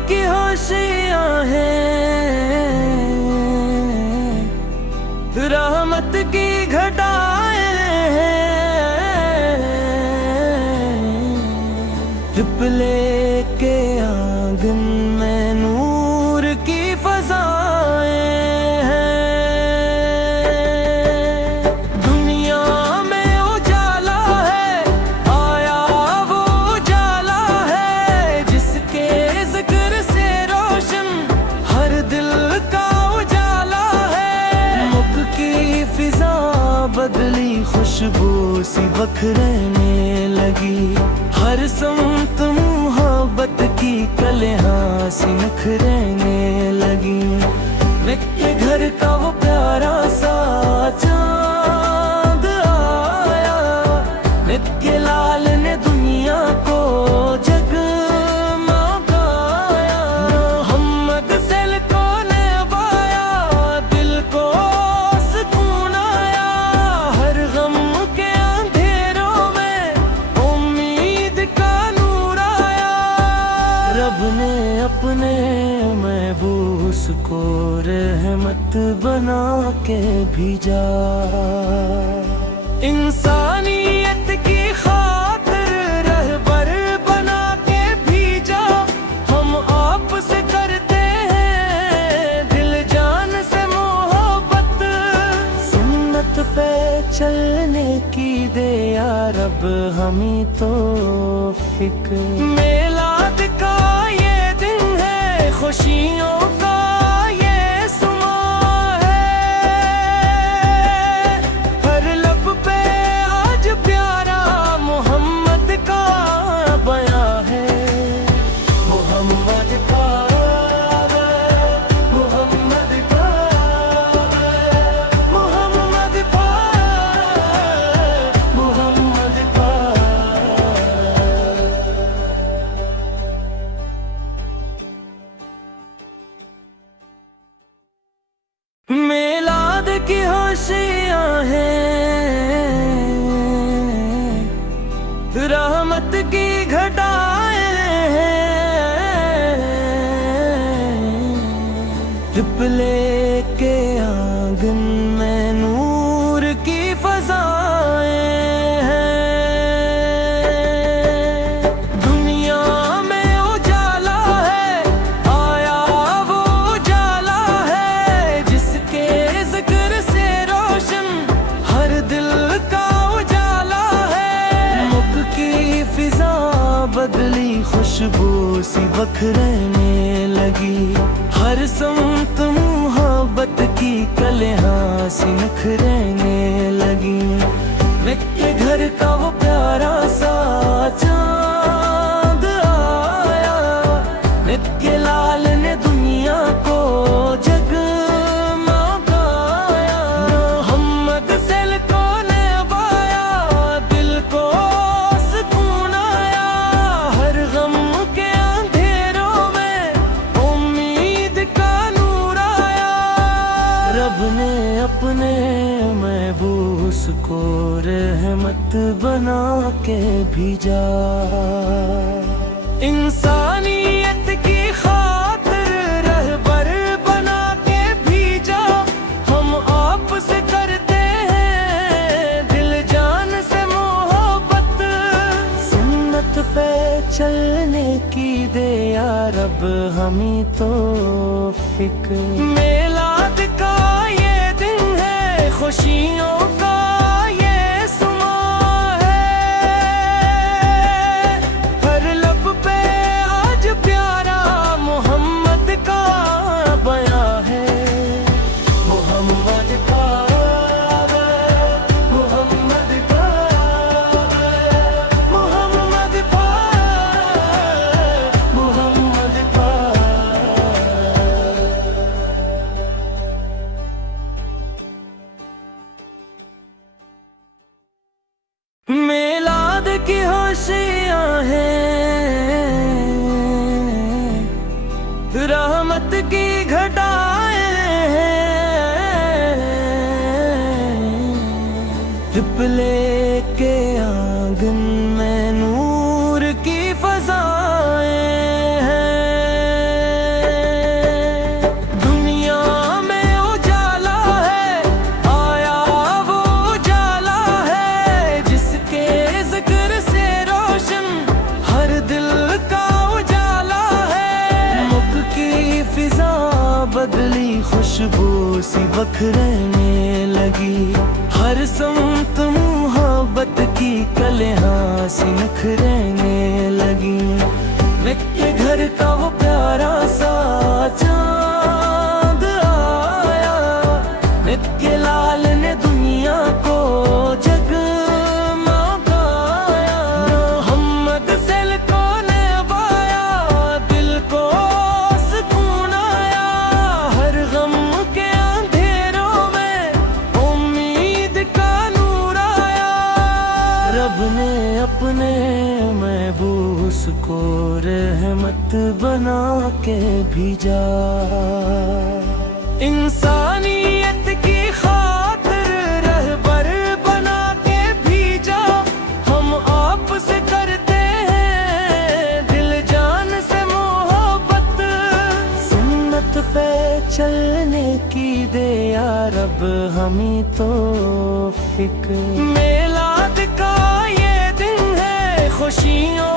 की होशियां हैं, रहमत की घटाएं हैं, पिपले के आंगन में नूर की फज़ाएं हैं। दुनिया में उजाला है, आया वो उजाला है, जिसके जिक्र से रोशन हर दिल का उजाला है। मुख की फिजा बदली, खुशबू सी बखरने लगी, हर समत मोहब्बत की कलियां सी निखरने लगी। मेरे घर का वो प्यारा सा चांद आया, मेरे लाल ने दुनिया को जगमगाया। मोहम्मद सेल को नवाया, दिल को सुकून आया, हर गम के अंधेरों में उम्मीद का नूर आया। रब ने अपने महबूस को रहमत बना के भेजा, इंसानियत की खातिर रहबर बना के भेजा। हम आपसे करते हैं दिल जान से मोहब्बत, सुन्नत पे चलने की दे या रब हमें तो फिक्र। मिलाद का ये दिन है, खुशियों का ये सुमा है, हर लब पे आज प्यारा मोहम्मद का बयां है। मोहम्मद का, मोहम्मद का, मोहम्मद का, मोहम्मद का। मिलाद की होशियां हैं, रहमत की घटाएं हैं, पिपले के आंगन में नूर की फज़ाएं हैं। दुनिया में उजाला है, आया वो उजाला है, जिसके जिक्र से रोशन हर दिल का उजाला है। मुख की फिजा बदली, खुशबू सी बखरने लगी, हर समत मोहब्बत की कलियां सी निखरने लगी। मेरे घर का वो प्यारा सा चांद आया, मेरे लाल ने दुनिया को जगमगाया। मोहम्मद सेल को नवाया, दिल को सुकून आया, हर गम के अंधेरों में उम्मीद का नूर आया। रब ने अपने महबूस को रहमत बना के भेजा, इंसानियत की खातिर रहबर बना के भेजा। हम आपसे करते हैं दिल जान से मोहब्बत, सुन्नत पे चलने की दे या रब हमें तो फिक्र। मिलाद का ये दिन है, खुशियों का ये सुमा है, हर लब पे आज प्यारा मोहम्मद का बयां है। मोहम्मद का, मोहम्मद का, मोहम्मद का, मोहम्मद का। मिलाद की होशियां हैं, रहमत की घटाएं हैं, पिपले के आंगन में नूर की फज़ाएं हैं। खुशबू सी बखरने लगी। हर समत मोहब्बत की कलियां सी निखरने लगी। मेरे घर का वो प्यारा सा चांद आया, मेरे लाल ने दुनिया को जगमगाया। मोहम्मद सेल को नवाया, दिल को सुकून आया। हर गम के अंधेरों में उम्मीद का नूर आया। रब ने अपने महबूस को रहमत बना के भेजा। इंसानियत की खातिर रहबर बना के भेजा। हम आपसे करते हैं दिल जान से मोहब्बत। सुन्नत पे चलने की दे या रब हमें तो फिक्र। मेलाद का ये दिन है खुशियों